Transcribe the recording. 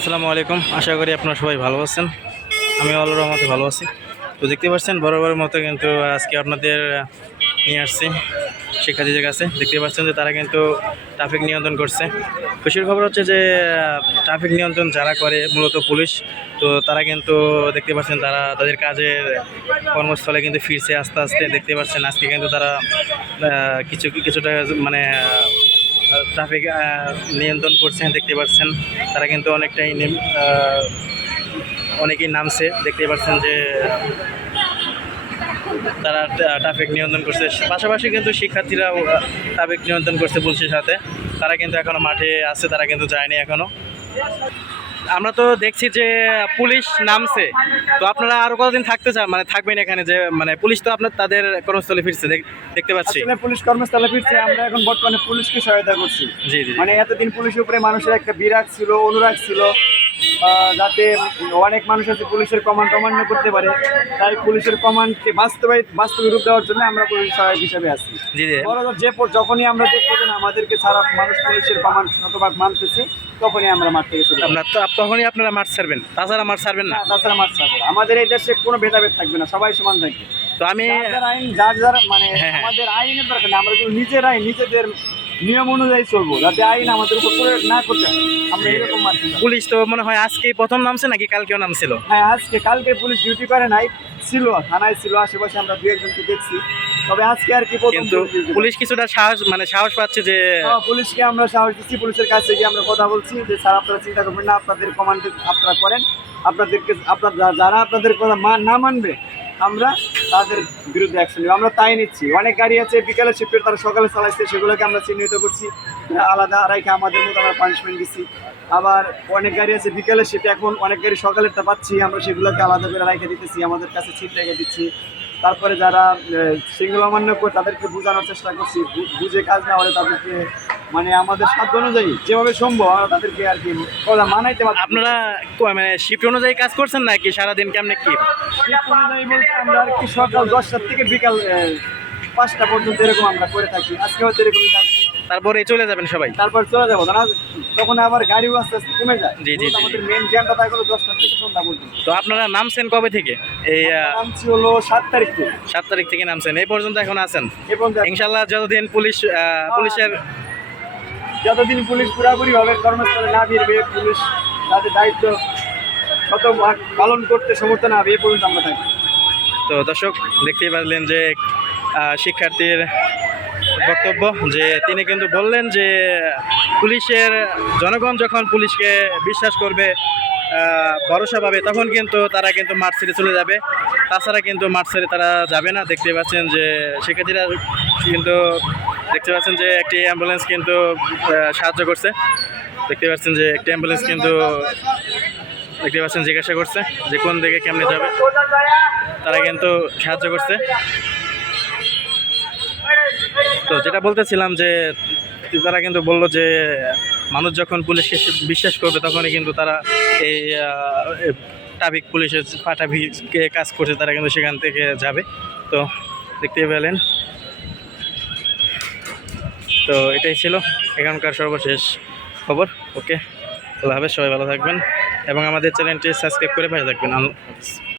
আসসালামু আলাইকুম। আশা করি আপনারা সবাই ভালো আছেন। আমি আল্লাহর রহমতে ভালো আছি। তো দেখতে পাচ্ছেন বরাবরের মতো কিন্তু আজকে আপনাদের নিয়ে আসছি শিক্ষার্থীদের কাছে। দেখতে পাচ্ছেন যে তারা কিন্তু ট্রাফিক নিয়ন্ত্রণ করছে। খুশির খবর হচ্ছে যে ট্রাফিক নিয়ন্ত্রণ যারা করে মূলত পুলিশ, তো তারা কিন্তু দেখতে পাচ্ছেন তারা তাদের কাজের কর্মস্থলে কিন্তু ফিরছে আস্তে আস্তে। দেখতে পাচ্ছেন আজকে কিন্তু তারা কিছুটা মানে ট্রাফিক নিয়ন্ত্রণ করছেন। দেখতে পাচ্ছেন তারা কিন্তু অনেকেই নামছে। দেখতে পাচ্ছেন যে তারা ট্রাফিক নিয়ন্ত্রণ করছে, পাশাপাশি কিন্তু শিক্ষার্থীরাও ট্রাফিক নিয়ন্ত্রণ করছে পুলিশের সাথে। তারা কিন্তু এখনও মাঠে আছে, তারা কিন্তু যায়নি এখনও। আমরা তো দেখছি যে পুলিশ নামছে, তো আপনারা আরো কতদিন থাকতে চান, মানে থাকবেন এখানে? যে মানে পুলিশ তো আপনার তাদের কর্মস্থলে ফিরছে দেখতে পাচ্ছি। পুলিশ কর্মস্থলে ফিরছে, আমরা এখন বর্তমানে পুলিশকে সহায়তা করছি। জি জি। মানে এতদিন পুলিশের উপরে মানুষের একটা বিরাগ ছিল, অনুরাগ ছিল, যাতে অনেক মানুষ আছে পুলিশের কমান্ড অমান্য করতে পারে। তাই পুলিশের কমান্ডকে বাস্তবে রূপ দেওয়ার জন্য আমরা পুলিশ সহায়ক হিসেবে আছি। জি জি। যখনই আমরা দেখবো যে আমাদেরকে ছাড়া মানুষ পুলিশের কমান্ড শতভাগ মানতেছে, তখনই আমরা মাঠ থেকে চলে তখনই আপনারা মাঠ ছাড়বেন, তাছাড়া মাঠ ছাড়বেন না? তাছাড়া মাঠ ছাড়বো। আমাদের এই দেশে কোনো ভেদাভেদ থাকবে না, সবাই সমান থাকবে। তো আমি আইন যার মানে আমাদের আইনের দরকার নেই, আমরা যদি নিজেদের নিয়ম অনুযায়ী চলবো, যাতে আইন আমাদের উপর প্রয়োগ না করতে হয়, আমরা এরকম মানছি। পুলিশ তো মনে হয় আজকেই প্রথম নামছে নাকি কালকেও নামছিল? হ্যাঁ, কালকে পুলিশ ডিউটি করে নাই, ছিল থানায় ছিল, আশেপাশে আমরা দু একজনকে দেখছি। তবে আজকে আর কি কিন্তু পুলিশ কিছুটা সাহস পাচ্ছে যে পুলিশকে আমরা সাহস দিচ্ছি। পুলিশের কাছে গিয়ে আমরা কথা বলছি যে স্যার, আপনারা চিন্তা করবেন না, আপনাদের কমান্ড আপনারা করেন, যারা আপনাদের কথা না মানবে আমরা তাদের বিরুদ্ধে অ্যাকশন নেব। আমরা তাই নিচ্ছি। অনেক গাড়ি আছে বিকালে শিফটের, তারা সকালে চালাইছে, সেগুলোকে আমরা চিহ্নিত করছি, আলাদা রাইখে আমাদের মতো আমরা পানিশমেন্ট দিচ্ছি। আবার অনেক গাড়ি আছে বিকালে শিফটে, এখন অনেক গাড়ি সকালেরটা পাচ্ছি, আমরা সেগুলোকে আলাদা করে রাইখে দিতেছি, আমাদের কাছে সিট রেখে দিচ্ছি। তারপরে যারা শৃঙ্খলা অমান্য করে তাদেরকে বোঝানোর চেষ্টা করছি, বুঝে কাজ না হলে তাদেরকে মানে আমাদের সাধ্য অনুযায়ী যেভাবে সম্ভব আমরা তাদেরকে আর কি মানাইতে পারি। আপনারা মানে শিফট অনুযায়ী কাজ করছেন নাকি সারাদিন কেমনে কি? শিফট অনুযায়ী বলতে আমরা আর কি সকাল 10টা থেকে বিকাল 5টা পর্যন্ত এরকম আমরা করে থাকি। আজকে হয়তো এরকমই থাকবে, তারপরে চলে যাবেন সবাই? তারপর চলে যাবো, তখন আবার গাড়িও আস্তে আস্তে কমে যায়। জি জি। আমাদের মেন জ্যামটা থাকে 10টা থেকে সন্ধ্যা পর্যন্ত। তো আপনারা নামছেন কবে থেকে? এই নামছি হলো 7 তারিখ থেকে। 7 তারিখ থেকে নামছেন, এই পর্যন্ত এখন আছেন? এবং ইনশাল্লাহ যতদিন যতদিন পুলিশ পুরাপুরি ভাবে কর্মস্থলে না ফিরবে, পুলিশ তাদের দায়িত্ব শতভাগ পালন করতে সমর্থ না হবে, এ পর্যন্ত আমরা থাকি। তো দর্শক দেখতেই পারলেন যে শিক্ষার্থীর বক্তব্য, যে তিনি কিন্তু বললেন যে জনগণ যখন পুলিশকে বিশ্বাস করবে, ভরসা পাবে, তখন কিন্তু তারা কিন্তু মাঠ ছেড়ে চলে যাবে, তাছাড়া কিন্তু মাঠ ছেড়ে তারা যাবে না। দেখতে পাচ্ছেন যে শিক্ষার্থীরা কিন্তু দেখতে পাচ্ছেন যে একটি অ্যাম্বুলেন্স কিন্তু সাহায্য করছে। দেখতে পাচ্ছেন যে একটি অ্যাম্বুলেন্স কিন্তু দেখতে পাচ্ছেন জিজ্ঞাসা করছে যে কোন দিকে কেমনে যাবে, তারা কিন্তু সাহায্য করছে। তো যেটা বলতেছিলাম যে তারা কিন্তু বলল যে মানুষ যখন পুলিশকে বিশ্বাস করবে, তখনই কিন্তু তারা এই ট্রাফিক পুলিশের ট্রাফিকে কাজ করছে, তারা কিন্তু সেখান থেকে যাবে। তো দেখতে পেলেন, তো এটাই ছিল এখানকার সর্বশেষ খবর। ওকে, আল্লাহ হাফেজ, সবাই ভালো থাকবেন এবং আমাদের চ্যানেলটি সাবস্ক্রাইব করে পাশে থাকবেন। আল্লাহ হাফেজ।